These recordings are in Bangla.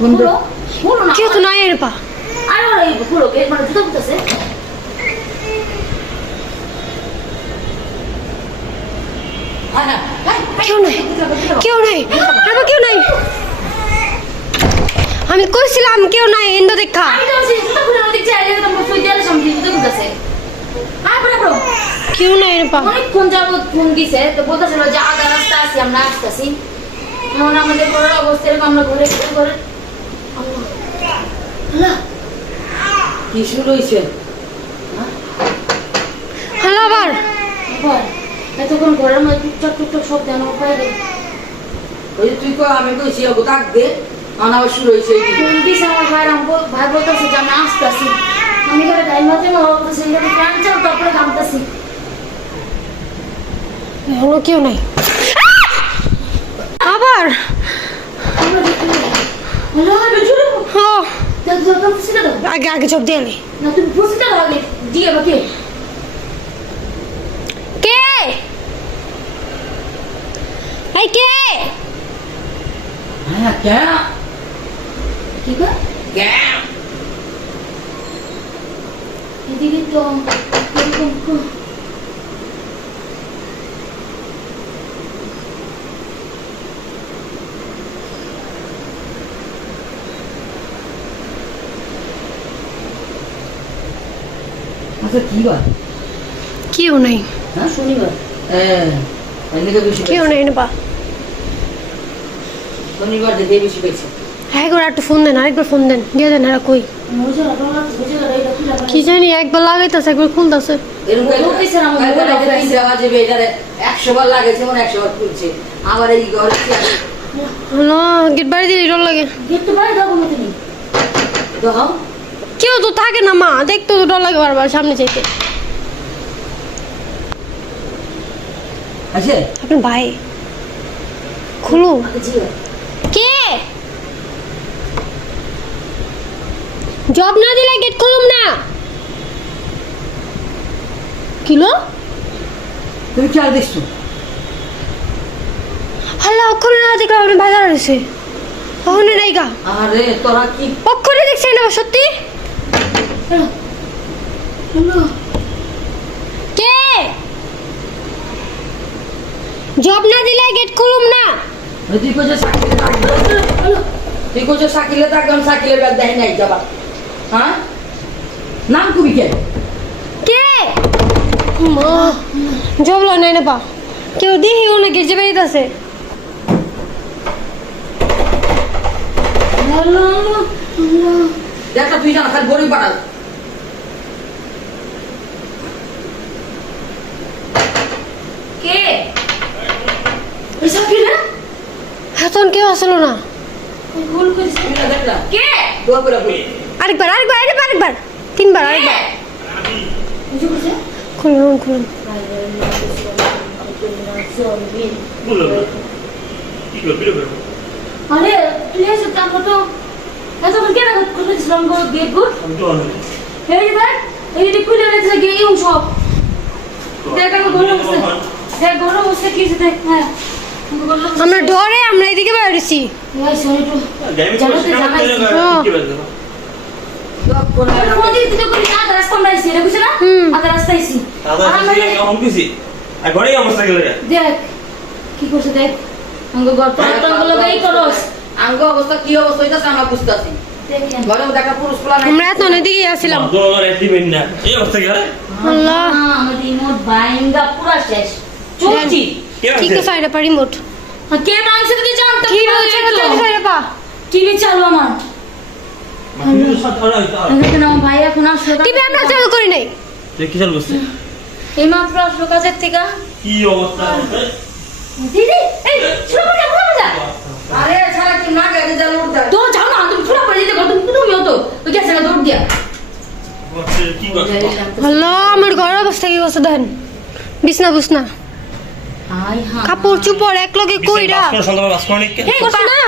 কোন কেউ নাই মানে কেউ নাই কেউ নাই আমার কেউ নাই। আমি কইছিলাম কেউ নাই এন্ড দেখা কেউ নাই রে পা। অনেকক্ষণ যাবৎ ফোন দিছে তো বলতেছিল যে আধা রাস্তা আছি আমরা আসতেছি। এখন আমাদের ঘরের অবস্থা এরকম আমরা ঘরে ঘরে কি শুরু হয়েছে? হ্যালো আবার। এতক্ষণ ঘরের মধ্যে টুকটাক টুকটাক সব দেন বাইরে ওই তুই কো আমি কইছি ওগো ডাক দে। আনা শুরু হয়েছে এই দিকে। ফোন দিছে আমার ভাই রাম ভাই বলতেছে যে আমি আসতেছি। আমি তারপরে এখনও কেউ নাই। আবার! হ্যালো আমি জুড়ে হ দাও দাও দাও ফুসিটা দাও আগে আগে চোখ দিয়ে আলি। না তুমি দাও আগে? দিয়ে বাকি কে? এই কে? হ্যাঁ কেন কি কর কেন এদিকে তো এরকম কেউ নাই। হ্যাঁ হ্যাঁ কেউ। নাই বেশি পেয়েছে হ্যাঁ একবার একটা ফোন দেন আরেকবার ফোন দেন দিয়ে দেন আর কই। না না কি জানি একবার লাগাইতেছে একবার খুলতেছে। না, গেট বাড়ি দিলে ডর লাগে। গেট তো বাইরে দাও তুমি দাও কেউ তো থাকে না মা। দেখতে তো ডর লাগে বারবার সামনে চাইতে। আছে? আপনার ভাই। খুলু। কে? জব না দিলে গেট খুলুম না। কিলো তুমি কি আর দেখছ? হাল্লা অক্ষরে না দেখলাম আপনি বাজার রয়েছে ওখানে নাই গা আরে তোরা কি অক্ষরে দেখছেন না সত্যি? হ্যালো হ্যালো কে? জব না দিলে গেট খুলুম না। তুই সাকিলে সাকিলে ব্যাগ দেয় নাই যাবা। হ্যাঁ? নাম কে? জব লো নাই না পা কেউ দিহিও না গেট যাবে আছে। হ্যালো হ্যালো দেখা তুই জানা খালি পাঠাল কে এসব কি না এখন কেউ আসলো না। আরেকবার আরেকবার আরেকবার আরেকবার। তিনবার আরেকবার। খুলুন খুলুন? আরে তুই এসে কেন গো গেট গুড এই দেখ এই যে খুলে রেখেছে গিয়ে সব। দেখ আমি দেখ কি দেখ হ্যাঁ। আমরা ডরে আমরা এদিকে জানাই হ্যাঁ। কি দেখ কি করছে দেখ? আঙ্গ লাগাই করস। আঙ্গ অবস্থা কি অবস্থা হইতাছে আমরা আমরা আসছিলাম আল্লাহ। বাইঙ্গা পুরা শেষ। চলছি। কে সাইডে পা রিমোট কে টাইমস দিতে জানতো কি বলছে সাইডে পা টিভি চালু আমার। ভাই এখন আসলো টিভি আমরা চালু করি নাই। কি চাল করছিস এই মাত্র আসলো কাজের থেকে। কি অবস্থা? দিদি এই শুরু করে আরে কি না যা তো যাও না তুমি ছোড়া পড়ে যেতে তুমি তো না দৌড় দিয়া। করছ? আল্লাহ আমার ঘরের অবস্থা কি করছে দেখেন? বিছনা হাই কাপড় চুপড় এক লগে কইরা?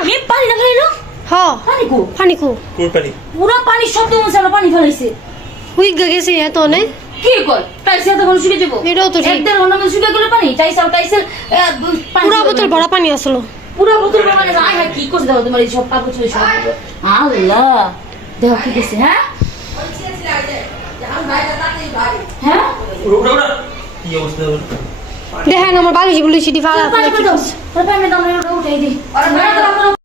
হে পানি না। হ। পানি কো? পানি কো। কই পারি পুরো পানি শব্দ হচ্ছে পানি ফেলাইছে। হুই গেছে এত কি কয়? টাইসে তো কোনো শুকে যাব। এটাও তো ঠিক। এক দেড় ঘণ্টা মধ্যে শুকে গেলে পানি? টাইসে টাইসে পানি পুরা বোতল ভরা পানি আসলো। পুরো বোতল পানি আয় হ্যাঁ কি করছে দেখো তোমার এই সব কাপড় ছিল সব? আল্লাহ। দেখো কি করছে হ্যাঁ? হ্যাঁ? ওটা ওটা কি অবস্থা? ওর? দেখেন আমার বালিশ বুলিশ সিটি ফালা